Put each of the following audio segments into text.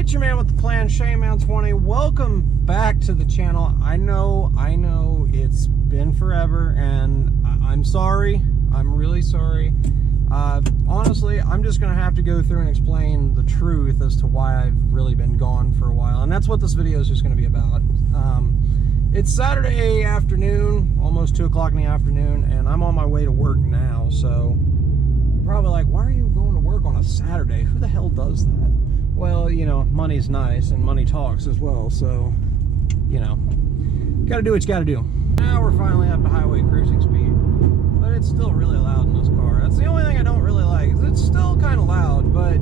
It's your man with the plan, Shaman20. Welcome back to the channel. I know it's been forever, and I'm sorry. I'm really sorry. Honestly, I'm just gonna have to go through and explain the truth as to why I've really been gone for a while, and that's what this video is just gonna be about. It's Saturday afternoon, almost 2 o'clock in the afternoon, and I'm on my way to work now. So you're probably like, why are you going to work on a Saturday? Who the hell does that? Well, you know, money's nice and money talks as well, so, you know, gotta do what you gotta do. Now we're finally up to highway cruising speed, but it's still really loud in this car. That's the only thing I don't really like. It's still kind of loud, but,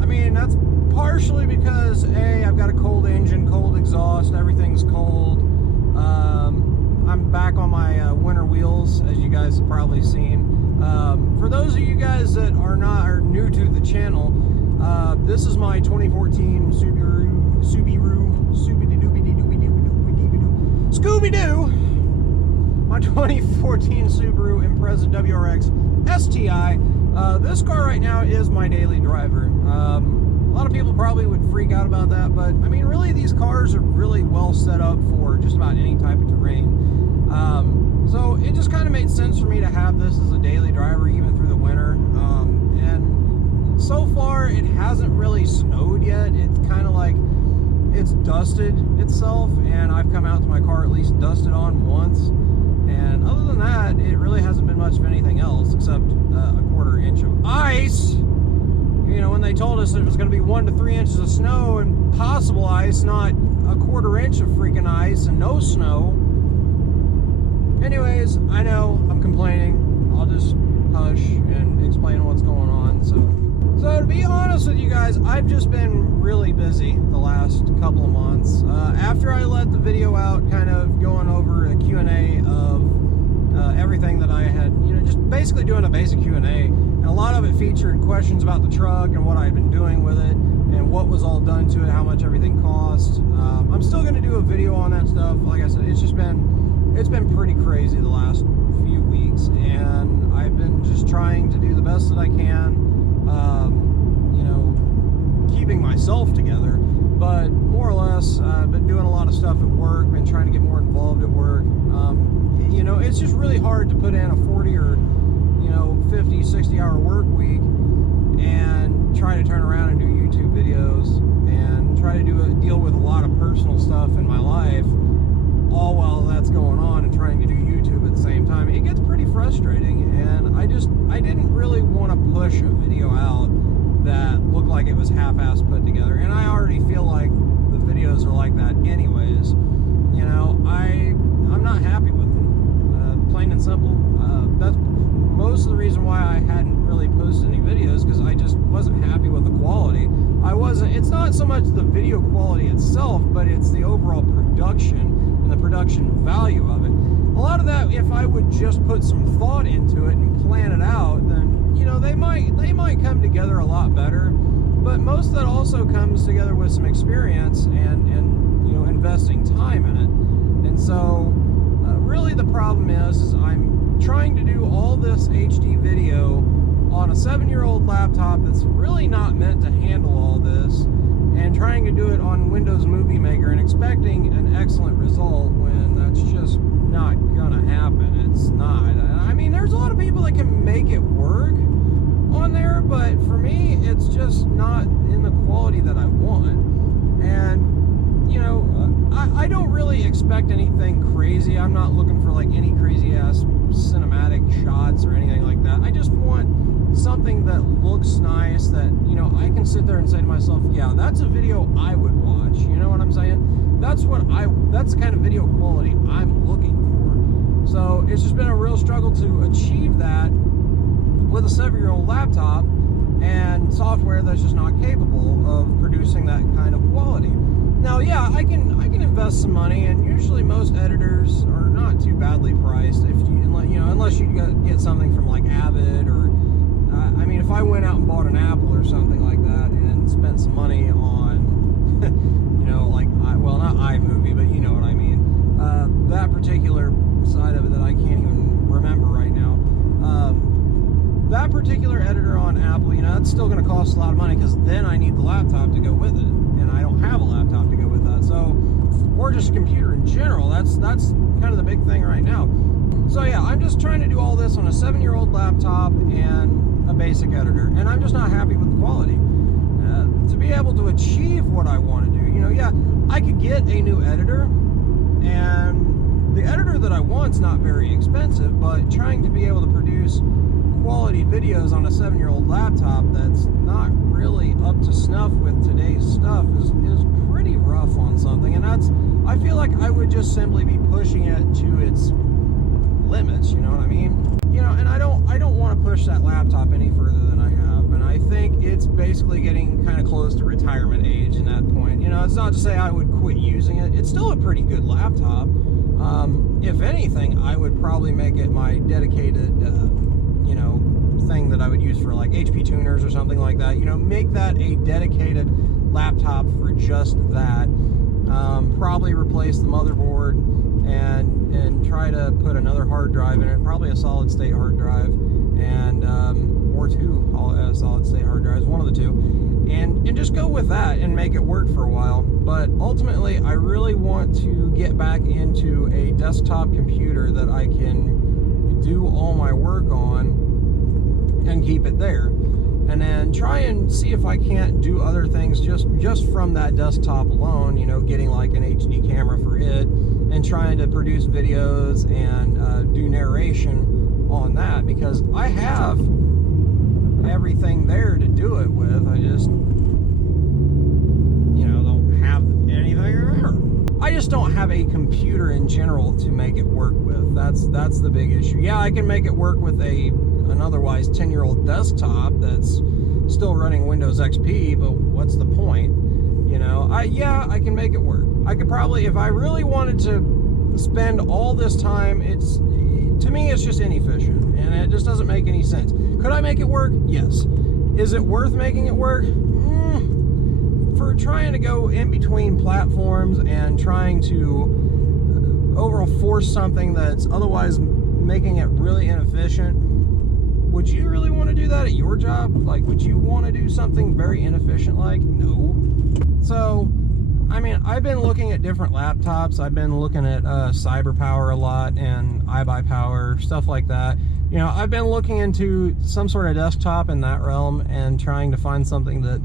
I mean, that's partially because, A, I've got a cold engine, cold exhaust, everything's cold. I'm back on my winter wheels, as you guys have probably seen. For those of you guys that are new to the channel, this is my 2014 Scooby-Doo, my 2014 Subaru Impreza WRX STI. This car right now is my daily driver. A lot of people probably would freak out about that, but I mean, really, these cars are really well set up for just about any type of terrain. So it just kind of made sense for me to have this as a daily driver even through the winter. And so far, it hasn't really snowed yet. It's kind of like it's dusted itself, and I've come out to my car at least dusted on once. And other than that, it really hasn't been much of anything else except a 1/4 inch of ice. You know, when they told us it was going to be 1 to 3 inches of snow and possible ice, not a 1/4 inch of freaking ice and no snow. Anyways, I know I'm complaining. I'll just hush and explain what's going on. So to be honest with you guys, I've just been really busy the last couple of months. After I let the video out, kind of going over a Q&A of everything that I had, you know, just basically doing a basic Q&A. And a lot of it featured questions about the truck and what I'd been doing with it and what was all done to it, how much everything cost. I'm still going to do a video on that stuff. Like I said, it's been pretty crazy the last few weeks, and I've been just trying to do the best that I can, you know, keeping myself together. But more or less, I've been doing a lot of stuff at work, been trying to get more involved at work. You know, it's just really hard to put in a 40 or, you know, 50, 60-hour work week and try to turn around and do YouTube videos and try to deal with a lot of personal stuff in my life, all while that's going on, and trying to do YouTube at the same time. It gets pretty frustrating, and I didn't really want to push a video out that looked like it was half-assed put together, and I already feel like the videos are like that anyways. You know, I'm not happy with them, plain and simple. That's most of the reason why I hadn't really posted any videos, because I just wasn't happy with the quality. It's not so much the video quality itself, but it's the overall production and the production value of it. A lot of that, if I would just put some thought into it and plan it out, then, you know, they might come together a lot better. But most of that also comes together with some experience and you know, investing time in it. And so really the problem is I'm trying to do all this HD video on a 7-year-old laptop that's really not meant to handle all this, and trying to do it on Windows Movie Maker and expecting an excellent result when that's just not gonna happen. It's not. I mean, there's a lot of people that can make it work on there, but for me, it's just not in the quality that I want. And, you know, I don't really expect anything crazy. I'm not looking for like any crazy ass cinematic shots or anything like that. I just want something that looks nice, that, you know, I can sit there and say to myself, yeah, that's a video I would watch. You know what I'm saying? That's the kind of video quality I'm looking for. So it's just been a real struggle to achieve that with a 7-year-old laptop and software that's just not capable of producing that kind of quality. Now, yeah, I can invest some money, and usually most editors are not too badly priced, if unless you get something from like Avid, or I mean, if I went out and bought an Apple or something like that and spent some money on, you know, like, well, not iMovie, but you know what I mean, that particular side of it that I can't even remember right now. That particular editor on Apple, you know, that's still going to cost a lot of money, because then I need the laptop to go with it, and I don't have a laptop to go with that. So, or just a computer in general. That's kind of the big thing right now. So yeah, I'm just trying to do all this on a 7-year-old laptop and a basic editor, and I'm just not happy with the quality. To be able to achieve what I want to do, you know, yeah, I could get a new editor, and the editor that I want's not very expensive, but trying to be able to produce quality videos on a 7-year-old laptop that's not really up to snuff with today's stuff is pretty rough on something. And I feel like I would just simply be pushing it to its limits, you know what I mean? You know, and I don't want to push that laptop any further than I have, and I think it's basically getting kind of close to retirement age in that point. You know, it's not to say I would quit using it. It's still a pretty good laptop. If anything, I would probably make it my dedicated, you know, thing that I would use for like HP tuners or something like that. You know, make that a dedicated laptop for just that. Probably replace the motherboard and try to put another hard drive in it, probably a solid state hard drive, and or two solid state hard drives, one of the two, and just go with that and make it work for a while. But ultimately, I really want to get back into a desktop computer that I can do all my work on and keep it there, and then try and see if I can't do other things just from that desktop alone, you know, getting like an HD camera for it and trying to produce videos and do narration on that, because I have everything there to do it with. I just, you know, don't have anything. I just don't have a computer in general to make it work with. That's the big issue. Yeah, I can make it work with an otherwise 10-year-old desktop that's still running Windows XP, but what's the point? You know, yeah, I can make it work. I could probably, if I really wanted to spend all this time, to me it's just inefficient, and it just doesn't make any sense. Could I make it work? Yes. Is it worth making it work? For trying to go in between platforms and trying to overall force something that's otherwise making it really inefficient, would you really want to do that at your job? Like, would you want to do something very inefficient like? No. So, I mean, I've been looking at different laptops. I've been looking at CyberPower a lot and iBuyPower, stuff like that. You know, I've been looking into some sort of desktop in that realm and trying to find something that,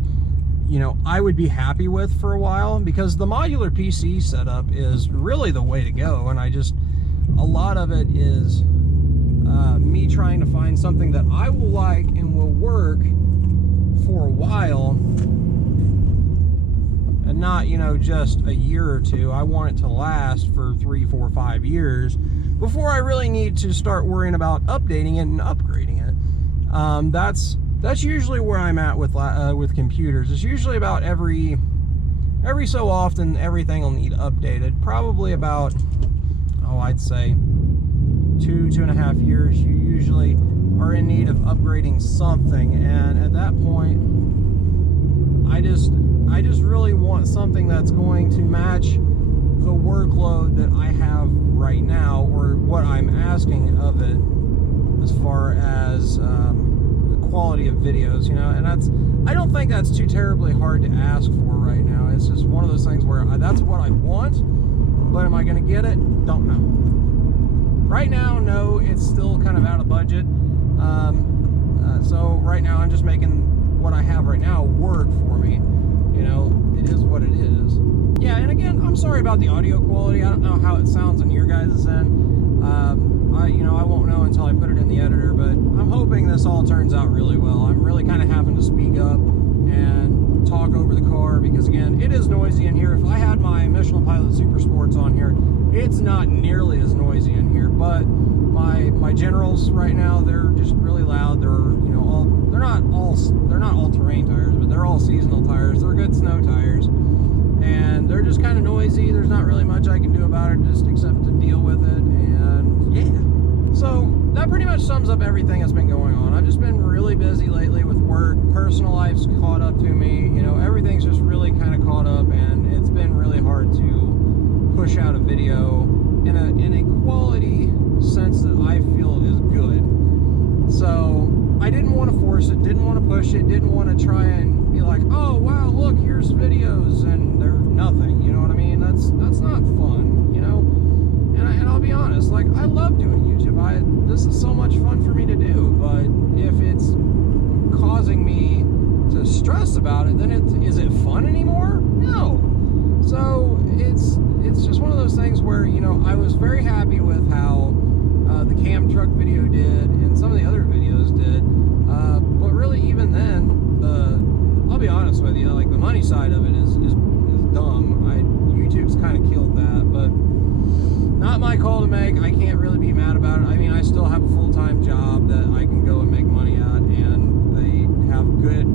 you know, I would be happy with for a while, because the modular PC setup is really the way to go. And a lot of it is me trying to find something that I will like and will work for a while, and not, you know, just a year or two. I want it to last for 3, 4, 5 years before I really need to start worrying about updating it and upgrading it. That's usually where I'm at with computers. It's usually about every so often everything will need updated. Probably about, I'd say 2.5 years, you usually are in need of upgrading something, and at that point, I just really want something that's going to match the workload that I have right now, or what I'm asking of it as far as the quality of videos, you know. And I don't think that's too terribly hard to ask for right now. It's just one of those things where that's what I want, but am I going to get it? Don't know. Right now, no, it's still kind of out of budget. So right now I'm just making what I have right now work for me. You know, it is what it is. Yeah, and again, I'm sorry about the audio quality. I don't know how it sounds on your guys' end. I won't know until I put it in the editor, but I'm hoping this all turns out really well. I'm really kind of having to speak up and talk over the car, because again, it is noisy in here. If I had my Michelin Pilot Super Sports on here, it's not nearly as noisy in here, but my Generals right now, they're just really loud. They're, you know, they're not all terrain tires, but they're all seasonal tires. They're good snow tires, and they're just kind of noisy. There's not really much I can do about it, just except to deal with it. And yeah, so that pretty much sums up everything that's been going on. I've just been really busy lately with work. Personal life's caught up to me. You know, everything's just really kind of caught up, and it's been really hard to push out a video in a quality sense that I feel is good. So I didn't want to force Corsa, didn't want to push it, didn't want to try and be like, oh wow, look, here's videos, and they're nothing, you know what I mean? That's not fun, you know? And I'll be honest, like, I love doing YouTube. This is so much fun for me to do, but if it's causing me to stress about it, then is it fun anymore? No. So it's just one of those things where, you know, I was very happy with how the cam truck video did and some of the other videos did, but really even then, I'll be honest with you, like, the money side of it is dumb. YouTube's kind of killed that, but not my call to make. I can't really be mad about it. I mean, I still have a full-time job that I can go and make money at, and they have good,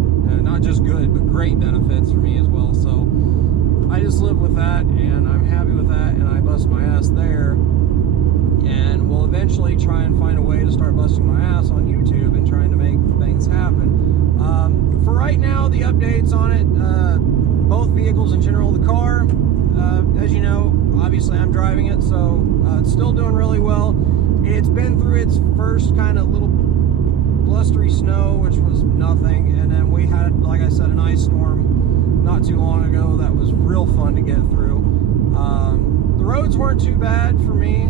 not just good, but great benefits for me as well. So I just live with that, and I'm happy with that, and I bust my ass there. And we'll eventually try and find a way to start busting my ass on YouTube and trying to make things happen. For right now, the updates on it, both vehicles in general, the car, as you know, obviously I'm driving it, so it's still doing really well. It's been through its first kind of little blustery snow, which was nothing, and then we had, like I said, an ice storm not too long ago that was real fun to get through. The roads weren't too bad for me,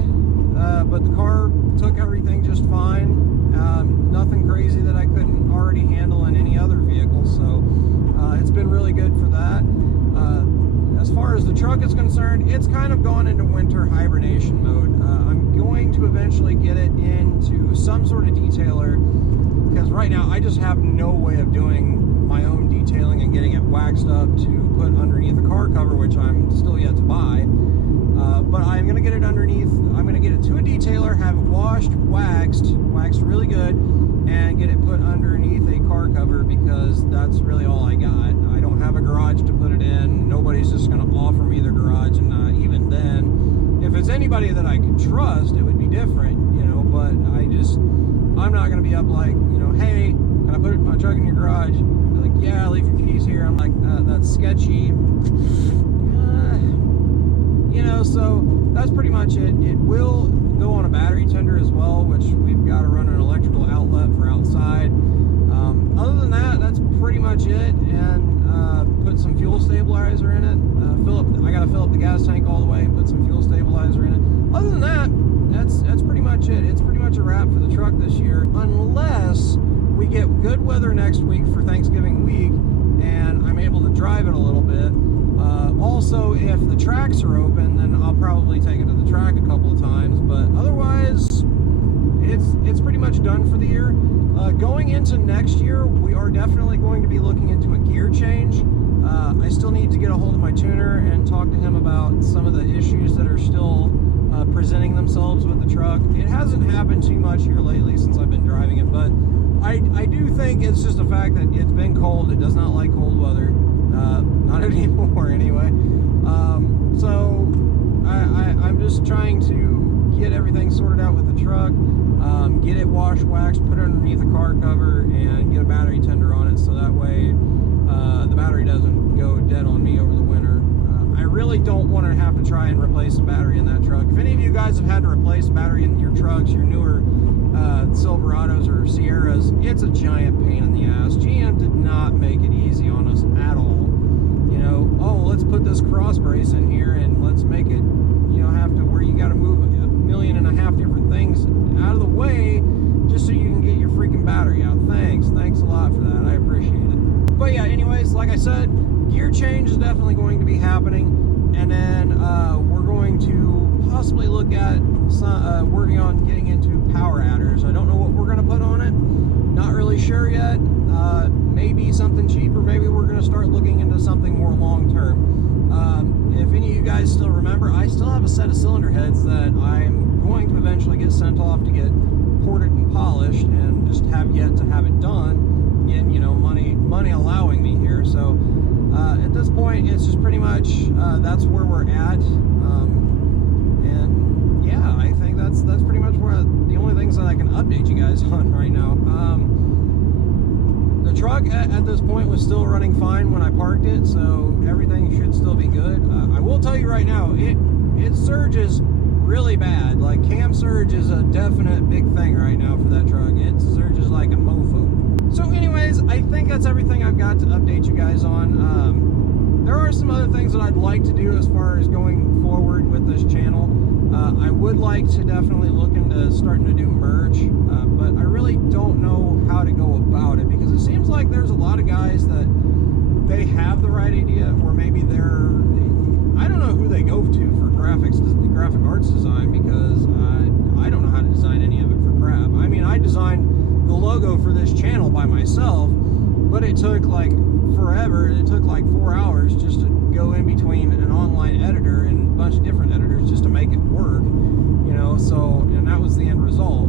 but the car took everything just fine. Nothing crazy that I couldn't already handle in any other vehicle, so it's been really good for that. As far as the truck is concerned, it's kind of gone into winter hibernation mode. I'm going to eventually get it into some sort of detailer, because right now I just have no way of doing my own detailing and getting it waxed up to put underneath the car cover, which I'm still yet to buy. But I'm going to get it underneath, I'm going to get it to a detailer, have it washed, waxed really good, and get it put underneath a car cover, because that's really all I got. I don't have a garage to put it in. Nobody's just going to offer me their garage, and even then, if it's anybody that I could trust, it would be different, you know, but I'm not going to be up like, you know, hey, can I put my truck in your garage? They're like, yeah, leave your keys here. I'm like, that's sketchy. You know, so that's pretty much it. It will go on a battery tender as well, which we've got to run an electrical outlet for outside. Other than that, that's pretty much it. And put some fuel stabilizer in it. I got to fill up the gas tank all the way and put some fuel stabilizer in it. Other than that, that's pretty much it. It's pretty much a wrap for the truck this year, unless we get good weather next week for Thanksgiving week and I'm able to drive it a little bit. Also, if the tracks are open, then I'll probably take it to the track a couple of times, but otherwise it's pretty much done for the year. Going into next year, we are definitely going to be looking into a gear change. I still need to get a hold of my tuner and talk to him about some of the issues that are still presenting themselves with the truck. It hasn't happened too much here lately since I've been driving it, but I do think it's just the fact that it's been cold. It does not like cold weather. Not anymore anyway. So I'm just trying to get everything sorted out with the truck, get it washed, waxed, put it underneath the car cover, and get a battery tender on it, so that way the battery doesn't go dead on me over the winter. I really don't want to have to try and replace the battery in that truck. If any of you guys have had to replace a battery in your trucks, your newer Silverados or Sierras, it's a giant pain in the ass. GM did not make it easy on us at all. You know, oh, let's put this cross brace in here and let's make it, you know, have to where you got to move 1.5 million different things out of the way just so you can get your freaking battery out. Thanks a lot for that. I appreciate it. But yeah, anyways, like I said, gear change is definitely going to be happening, and then we're going to possibly look at working on getting into power adders. I don't know what we're going to put on it. Not really sure yet. Maybe something cheaper. Maybe we're going to start looking into something more long-term. If any of you guys still remember, I still have a set of cylinder heads that I'm going to eventually get sent off to get ported and polished, and just have yet to have it done. Again, you know, money allowing me here. So at this point, it's just pretty much that's where we're at. And yeah, I think that's pretty much where the only things that I can update you guys on right now. The truck at this point was still running fine when I parked it, so everything should still be good. I will tell you right now, it surges really bad. Like, cam surge is a definite big thing right now for that truck. It surges like a mofo. So anyways, I think that's everything I've got to update you guys on. There are some other things that I'd like to do as far as going forward with this channel. I would like to definitely look into starting to do merch, but I really don't know how to go about it, because it seems like there's a lot of guys that they have the right idea, or maybe I don't know who they go to for graphic arts design, because I don't know how to design any of it for crap. I mean, I designed the logo for this channel by myself, but it took like forever. It took like 4 hours just to go in between an online editor and a bunch of different editors just to make it work, you know. So, and that was the end result.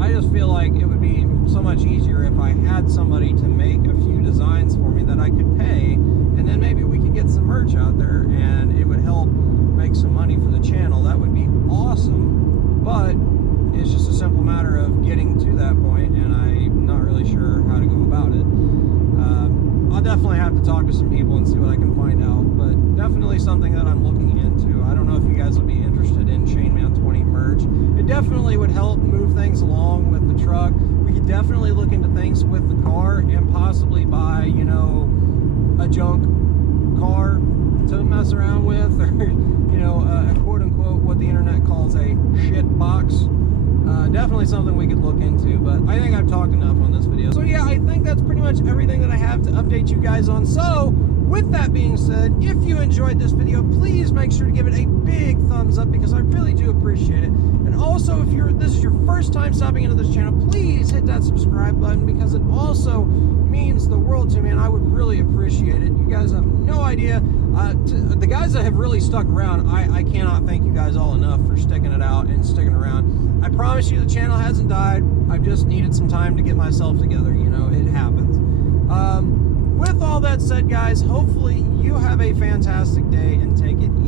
I just feel like it would be so much easier if I had somebody to make a few designs for me that I could pay, and then maybe we could get some merch out there and it would help make some money for the channel. That would be awesome, but it's just a simple matter of getting to that point, and I'm not really sure how to go about it. I'll definitely have to talk to some people and see what I can find out, but definitely something that I'm looking into. I don't know if you guys would be interested in Chainman 20 merch. It definitely would help move things along with the truck. We could definitely look into things with the car and possibly buy, you know, a junk car to mess around with, or, you know, a quote-unquote what the internet calls a shit box. Definitely something we could look into, but I think I've talked enough on this video. So yeah, I think that's pretty much everything that I have to update you guys on. So with that being said, if you enjoyed this video, please make sure to give it a big thumbs up, because I really do appreciate it. And also, if this is your first time stopping into this channel, please hit that subscribe button, because it also means the world to me, and I would really appreciate it. You guys have no idea. The guys that have really stuck around, I cannot thank you guys all enough for sticking it out and sticking around. I promise you the channel hasn't died. I've just needed some time to get myself together. You know, it happens. With all that said, guys, hopefully you have a fantastic day and take it easy.